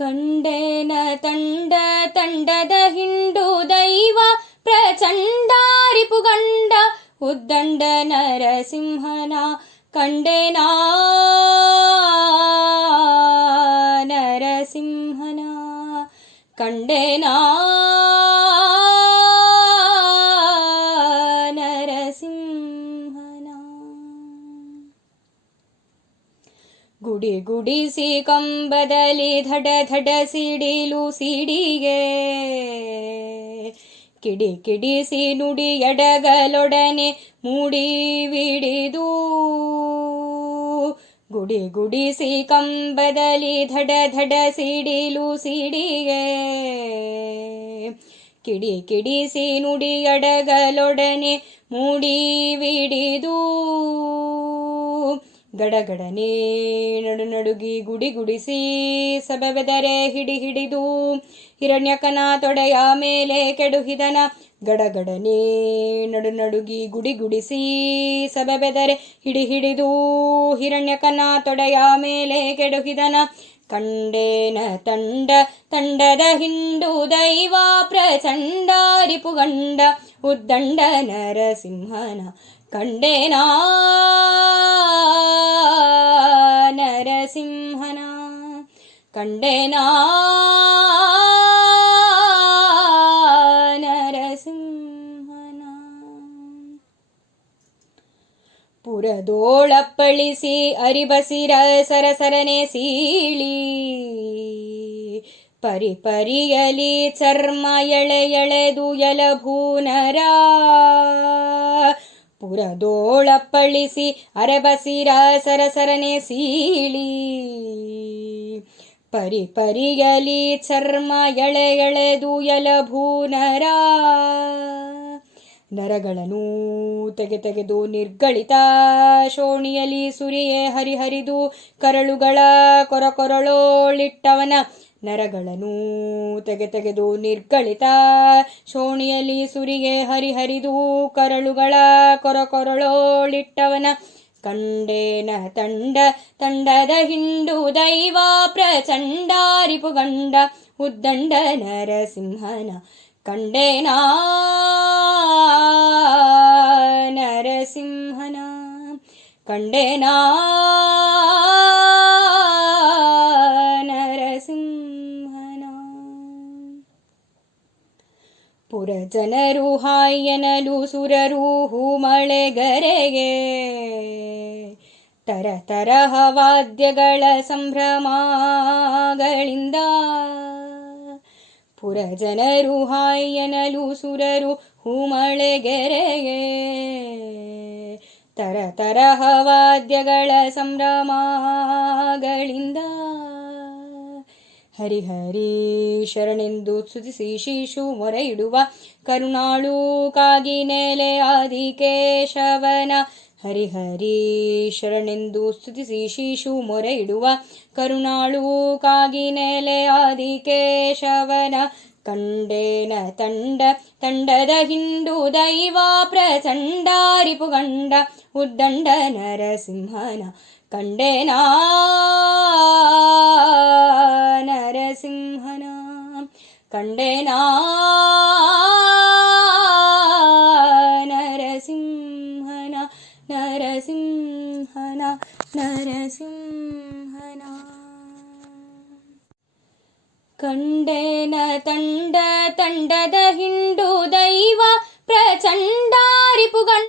ಕಂಡೇನ ತಂಡ ತಂಡದ ಹಿಂಡು ದೈವ ಪ್ರಚಂಡಾರಿಪುಗಂಡ ಉದ್ದಂಡ ನರಸಿಂಹನ ಕಂಡೇನಾ ನರಸಿಂಹನ ಕಂಡೇನಾ ಗುಡಿ ಗುಡಿಸಿ ಕಂಬದಲ್ಲಿ ಧಡ ಧಡ ಸಿಡಿಲು ಸಿಡಿಗೆ. ಕಿಡಿ ಕಿಡಿಸಿ ನುಡಿ ಎಡಗಲೊಡನೆ ಮೂಡಿ ವಿಡಿದು. ಗುಡಿ ಗುಡಿಸಿ ಕಂಬದಲ್ಲಿ ಧಡ ಧಡ ಸಿಡಿಲು ಸಿಡಿಗೆ. ಕಿಡಿ ಕಿಡಿಸಿ ನುಡಿ ಎಡಗಲೊಡನೆ ಮೂಡಿ ವಿಡಿದು. ಗಡಗಡನೆ ನಡು ನಡುಗಿ ಗುಡಿ ಗುಡಿಸಿ ಸಬೆಬೆದರೆ ಹಿಡಿ ಹಿಡಿದು ಹಿರಣ್ಯಕನ ತೊಡೆಯ ಮೇಲೆ ಕೆಡುಹಿದನ ಗಡಗಡನೆ ನಡು ನಡುಗಿ ಗುಡಿ ಗುಡಿಸಿ ಸಬೆಬೆದರೆ ಹಿಡಿ ಹಿಡಿದು ಹಿರಣ್ಯಕನ ತೊಡೆಯ ಮೇಲೆ ಕೆಡುಹಿದನ ಕಂಡೇನ ತಂಡ, ತಂಡದ ಹಿಂಡು ದೈವ ಪ್ರಚಂಡಾರಿಪುಗಂಡ ಉದ್ದಂಡ ನರಸಿಂಹನ ಕಂಡೇನಾ? ಕಂಡೇನಾ ನರಸಿಂಹನ. ಪುರದೋಳಪ್ಪಳಿಸಿ ಅರಿಬಸಿರ ಸರಸರನೆ ಸೀಳಿ. ಪರಿ ಪರಿಯಲಿ ಚರ್ಮ ಎಳೆ ಎಳೆದು ಎಲಭೂನರ ಪುರದೋಳಪ್ಪಳಿಸಿ ಅರಬಸಿರ ಸರಸರನೆ ಸೀಳಿ. ಪರಿ ಪರಿಯಲಿ ಚರ್ಮ ಎಳೆ ಎಳೆದು ಎಲಭೂನರ ನರಗಳನ್ನು ತೆಗೆ ತೆಗೆದು ನಿರ್ಗಳಿತ ಶೋಣಿಯಲಿ ಸುರಿಯೇ ಹರಿಹರಿದು ಕರಳುಗಳ ಕೊರಕೊರಳೋಳಿಟ್ಟವನ. ನರಗಳನ್ನು ತೆಗೆ ತೆಗೆದು ನಿರ್ಗಳಿತ ಶೋಣಿಯಲಿ ಸುರಿಗೆ ಹರಿಹರಿದು ಕರಳುಗಳ ಕೊರ ಕೊರಳೋಳಿಟ್ಟವನ ಕಂಡೇನ ತಂಡ ತಂಡದ ಹಿಂಡು ದೈವ ಪ್ರಚಂಡಾರಿಪುಗಂಡ ಉದ್ದಂಡ ನರಸಿಂಹನ ಕಂಡೇನಾ ನರಸಿಂಹನ ಕಂಡೇನಾ ಪುರಜನರು ಹಾಯನಲು ಸುರರು ಹೂಮಳೆಗರೆಗೆ ತರ ತರಹ ವಾದ್ಯಗಳ ಸಂಭ್ರಮಗಳಿಂದ ಪುರಜನರು ಹಾಯನಲು ಸುರರು ಹೂಮಳೆಗೆರೆಗೆ ತರ ತರಹ ವಾದ್ಯಗಳ ಸಂಭ್ರಮಗಳಿಂದ ಹರಿಹರಿ ಶರಣೆಂದು ಸ್ತುತಿಸಿ ಶಿಶು ಮೊರೆ ಇಡುವ ಕರುಣಾಳು ಕಾಗಿ ನೆಲೆ ಆದಿಕೇಶವನ. ಹರಿಹರಿ ಶರಣೆಂದು ಸ್ತುತಿಸಿ ಶಿಶು ಮೊರೆ ಇಡುವ ಕರುಣಾಳು ಕಾಗಿ ನೆಲೆ ಆದಿಕೇಶವನ. ಕಂಡೇನ ತಂಡ, ತಂಡದ ಹಿಂಡು ದೈವ ಪ್ರಚಂಡಾರಿಪುಗಂಡ ಉದ್ದಂಡ ನರಸಿಂಹನ. ಕಂಡೇನಾ ಕಂಡೇನಾ ನರಸಿಂಹನ ನರಸಿಂಹನ ನರಸಿಂಹನ ಕಂಡೇನ ತಂಡ ತಂಡದ ಹಿಂಡು ದೈವ ಪ್ರಚಂಡಾರಿಪುಗಂಡ